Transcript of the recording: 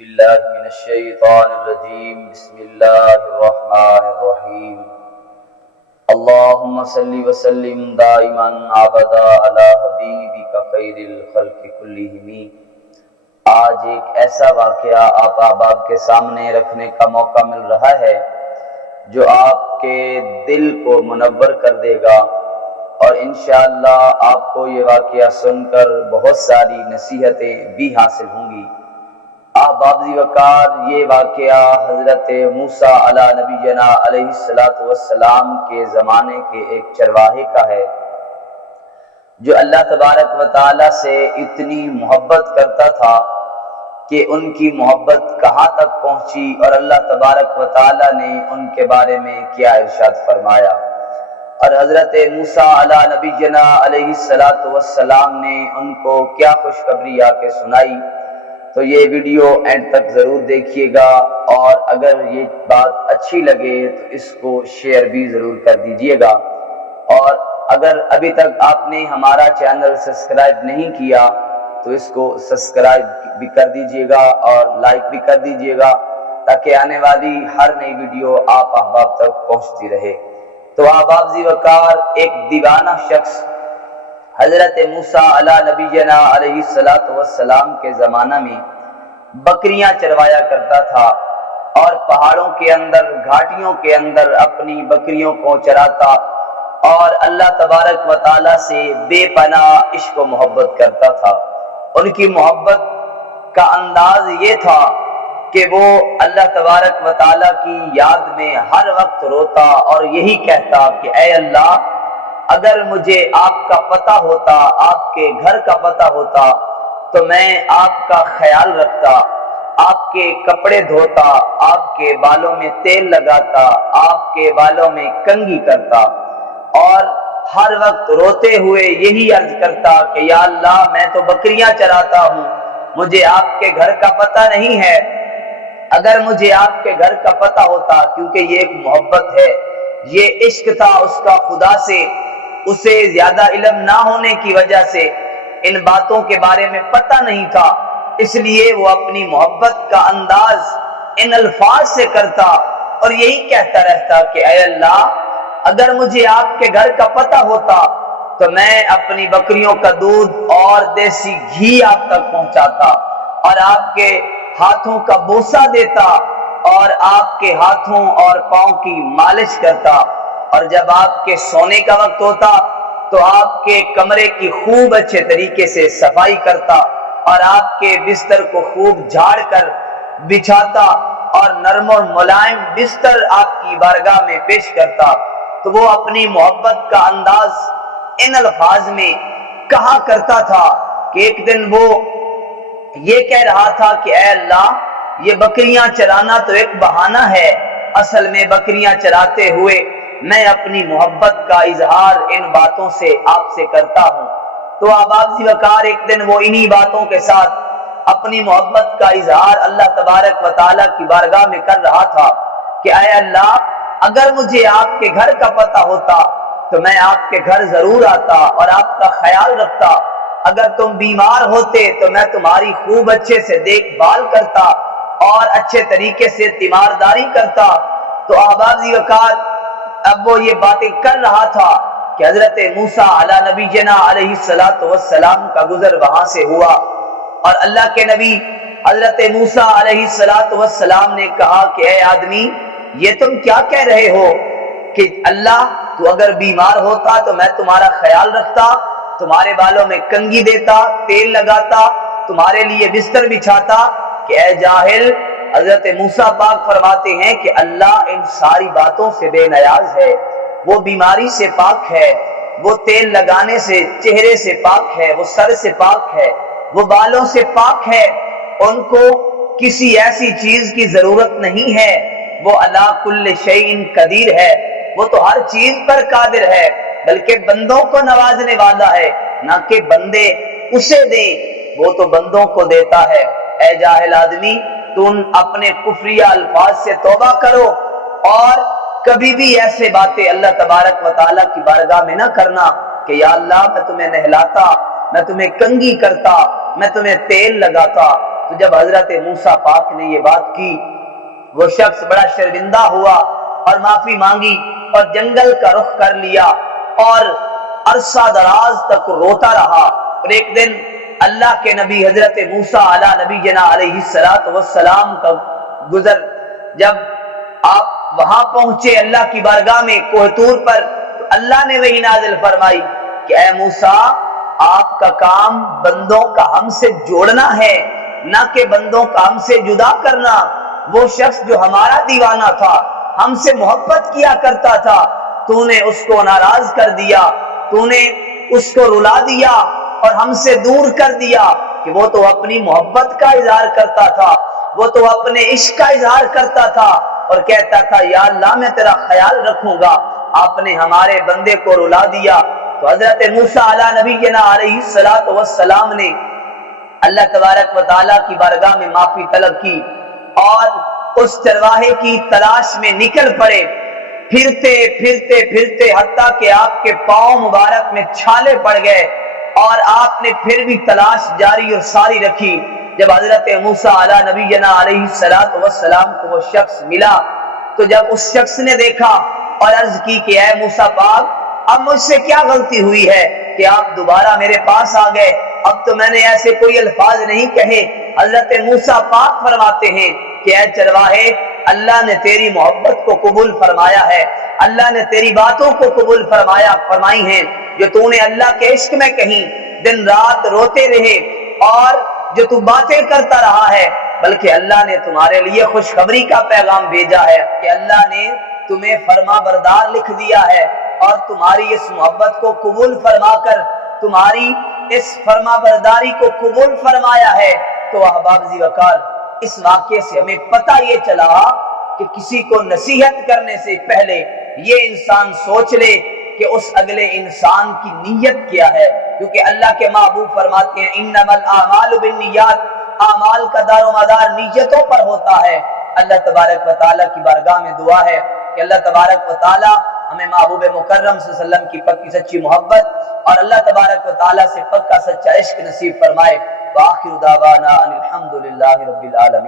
بالله من الشيطان الرجيم بسم الله الرحمن الرحيم اللهم صل وسلم دائما ابدا على حبيبك خير الخلق كلهم۔ آج ایک ایسا واقعہ آپ احباب کے سامنے رکھنے کا موقع مل رہا ہے جو آپ کے دل کو منور کر دے گا، اور انشاءاللہ آپ کو یہ واقعہ سن کر بہت ساری نصیحتیں بھی حاصل ہوں گی۔ احباب وقار، یہ واقعہ حضرت موسیٰ علی نبینا علیہ السلام کے زمانے کے ایک چرواہے کا ہے جو اللہ تبارک و تعالی سے اتنی محبت کرتا تھا کہ ان کی محبت کہاں تک پہنچی اور اللہ تبارک و تعالی نے ان کے بارے میں کیا ارشاد فرمایا، اور حضرت موسیٰ علی نبینا علیہ السلام نے ان کو کیا خوشخبری آ کے سنائی۔ تو یہ ویڈیو اینڈ تک ضرور دیکھیے گا، اور اگر یہ بات اچھی لگے تو اس کو شیئر بھی ضرور کر دیجیے گا، اور اگر ابھی تک آپ نے ہمارا چینل سبسکرائب نہیں کیا تو اس کو سبسکرائب بھی کر دیجیے گا اور لائک بھی کر دیجیے گا، تاکہ آنے والی ہر نئی ویڈیو آپ احباب تک پہنچتی رہے۔ تو احباب وقار، ایک دیوانہ شخص حضرت موسیٰ علی نبینا علیہ السلام کے زمانہ میں بکریاں چروایا کرتا تھا، اور پہاڑوں کے اندر، گھاٹیوں کے اندر اپنی بکریوں کو چراتا، اور اللہ تبارک و تعالی سے بے پناہ عشق و محبت کرتا تھا۔ ان کی محبت کا انداز یہ تھا کہ وہ اللہ تبارک و تعالی کی یاد میں ہر وقت روتا اور یہی کہتا کہ اے اللہ، اگر مجھے آپ کا پتہ ہوتا، آپ کے گھر کا پتہ ہوتا تو میں آپ کا خیال رکھتا، آپ کے کپڑے دھوتا، آپ کے بالوں میں تیل لگاتا، آپ کے بالوں میں کنگھی کرتا، اور ہر وقت روتے ہوئے یہی عرض کرتا کہ یا اللہ، میں تو بکریاں چراتا ہوں، مجھے آپ کے گھر کا پتہ نہیں ہے، اگر مجھے آپ کے گھر کا پتہ ہوتا، کیونکہ یہ ایک محبت ہے، یہ عشق تھا اس کا خدا سے، اسے زیادہ علم نہ ہونے کی وجہ سے ان باتوں کے بارے میں پتہ نہیں تھا، اس لیے وہ اپنی محبت کا انداز ان الفاظ سے کرتا اور یہی کہتا رہتا کہ اے اللہ، اگر مجھے آپ کے گھر کا پتہ ہوتا تو میں اپنی بکریوں کا دودھ اور دیسی گھی آپ تک پہنچاتا، اور آپ کے ہاتھوں کا بوسہ دیتا، اور آپ کے ہاتھوں اور پاؤں کی مالش کرتا، اور جب آپ کے سونے کا وقت ہوتا تو آپ کے کمرے کی خوب اچھے طریقے سے صفائی کرتا، اور آپ کے بستر کو خوب جھاڑ کر بچھاتا، اور نرم اور ملائم بستر آپ کی بارگاہ میں پیش کرتا۔ تو وہ اپنی محبت کا انداز ان الفاظ میں کہا کرتا تھا کہ ایک دن وہ یہ کہہ رہا تھا کہ اے اللہ، یہ بکریاں چرانا تو ایک بہانہ ہے، اصل میں بکریاں چراتے ہوئے میں اپنی محبت کا اظہار ان باتوں سے آپ سے کرتا ہوں۔ تو احباب وقار، ایک دن وہ انہی باتوں کے ساتھ اپنی محبت کا اظہار اللہ تبارک و تعالی کی بارگاہ میں کر رہا تھا کہ اے اللہ، اگر مجھے آپ کے گھر کا پتہ ہوتا تو میں آپ کے گھر ضرور آتا اور آپ کا خیال رکھتا، اگر تم بیمار ہوتے تو میں تمہاری خوب اچھے سے دیکھ بھال کرتا اور اچھے طریقے سے تیمارداری کرتا۔ تو احباب وقار، اب وہ یہ باتیں کر رہا تھا کہ حضرت موسیٰ علی نبینا علیہ السلام کا گزر وہاں سے ہوا، اور اللہ کے نبی حضرت موسیٰ علیہ السلام نے کہا کہ اے آدمی، یہ تم کیا کہہ رہے ہو کہ اللہ، تو اگر بیمار ہوتا تو میں تمہارا خیال رکھتا، تمہارے بالوں میں کنگھی دیتا، تیل لگاتا، تمہارے لیے بستر بچھاتا، کہ اے جاہل، حضرت موسیٰ پاک فرماتے ہیں کہ اللہ ان ساری باتوں سے بے نیاز ہے، وہ بیماری سے پاک ہے، وہ تیل لگانے سے چہرے سے پاک ہے، وہ سر سے پاک ہے، وہ بالوں سے پاک ہے، ان کو کسی ایسی چیز کی ضرورت نہیں ہے، وہ علی کل شیء قدیر ہے، وہ تو ہر چیز پر قادر ہے، بلکہ بندوں کو نوازنے والا ہے، نہ کہ بندے اسے دیں، وہ تو بندوں کو دیتا ہے۔ اے جاہل آدمی، تم اپنے کفریہ الفاظ سے توبہ کرو، اور کبھی بھی ایسے باتیں اللہ تبارک و تعالیٰ کی بارگاہ میں نہ کرنا کہ یا اللہ، میں تمہیں نہلاتا، میں تمہیں کنگھی کرتا، میں تمہیں تیل لگاتا، تو جب حضرت موسیٰ پاک نے یہ بات کی، وہ شخص بڑا شرمندہ ہوا اور معافی مانگی اور جنگل کا رخ کر لیا اور عرصہ دراز تک روتا رہا۔ اور ایک دن اللہ کے نبی حضرت موسیٰ علیہ نبی جنا علیہ السلام کا گزر، جب آپ وہاں پہنچے اللہ کی بارگاہ میں کوہ طور پر، تو اللہ نے وہی نازل فرمائی کہ اے موسیٰ، آپ کا کام بندوں کا ہم سے جوڑنا ہے، نہ کہ بندوں کا ہم سے جدا کرنا۔ وہ شخص جو ہمارا دیوانہ تھا، ہم سے محبت کیا کرتا تھا، تو نے اس کو ناراض کر دیا، تو نے اس کو رلا دیا اور ہم سے دور کر دیا کہ وہ تو اپنی محبت کا اظہار کرتا تھا، وہ تو اپنے عشق کا اظہار کرتا تھا اور کہتا تھا یا اللہ میں تیرا خیال رکھوں گا، آپ نے ہمارے بندے کو رلا دیا۔ تو حضرت موسیٰ علیہ نبی جنا علیہ السلام نے اللہ تبارک و تعالیٰ کی بارگاہ میں معافی طلب کی اور اس چرواہے کی تلاش میں نکل پڑے، پھرتے پھرتے پھرتے حتیٰ کہ آپ کے پاؤں مبارک میں چھالے پڑ گئے، اور آپ نے پھر بھی تلاش جاری اور ساری رکھی۔ جب حضرت موسیٰ علیہ نبی جنا علیہ السلام کو وہ شخص ملا، تو جب اس شخص نے دیکھا اور عرض کی کہ اے موسیٰ پاک، اب مجھ سے کیا غلطی ہوئی ہے کہ آپ دوبارہ میرے پاس آ گئے؟ اب تو میں نے ایسے کوئی الفاظ نہیں کہے۔ حضرت موسیٰ پاک فرماتے ہیں کہ اے چرواہے، اللہ نے تیری محبت کو قبول فرمایا ہے، اللہ نے تیری باتوں کو قبول فرمائی ہیں جو تو نے اللہ کے عشق میں کہیں، دن رات روتے رہے اور جو تو باتیں کرتا رہا ہے، بلکہ اللہ نے تمہارے لیے خوشخبری کا پیغام بھیجا ہے کہ اللہ نے تمہیں فرما بردار لکھ دیا ہے، اور تمہاری اس محبت کو قبول فرما کر تمہاری اس فرما برداری کو قبول فرمایا ہے۔ تو احباب ذی وقار، اس واقعے سے ہمیں پتہ یہ چلا کہ کسی کو نصیحت کرنے سے پہلے یہ انسان سوچ لے کہ اس اگلے انسان کی نیت کیا ہے، کیونکہ اللہ کے محبوب فرماتے ہیں انما الاعمال بالنیات، اعمال کا دار و مدار نیتوں پر ہوتا ہے۔ اللہ تبارک و تعالیٰ کی بارگاہ میں دعا ہے کہ اللہ تبارک و تعالیٰ ہمیں محبوب مکرم صلی اللہ علیہ وسلم کی پکی سچی محبت اور اللہ تبارک و تعالیٰ سے پکا سچا عشق نصیب فرمائے۔ وآخر دعوانا ان الحمد للہ رب العالمین۔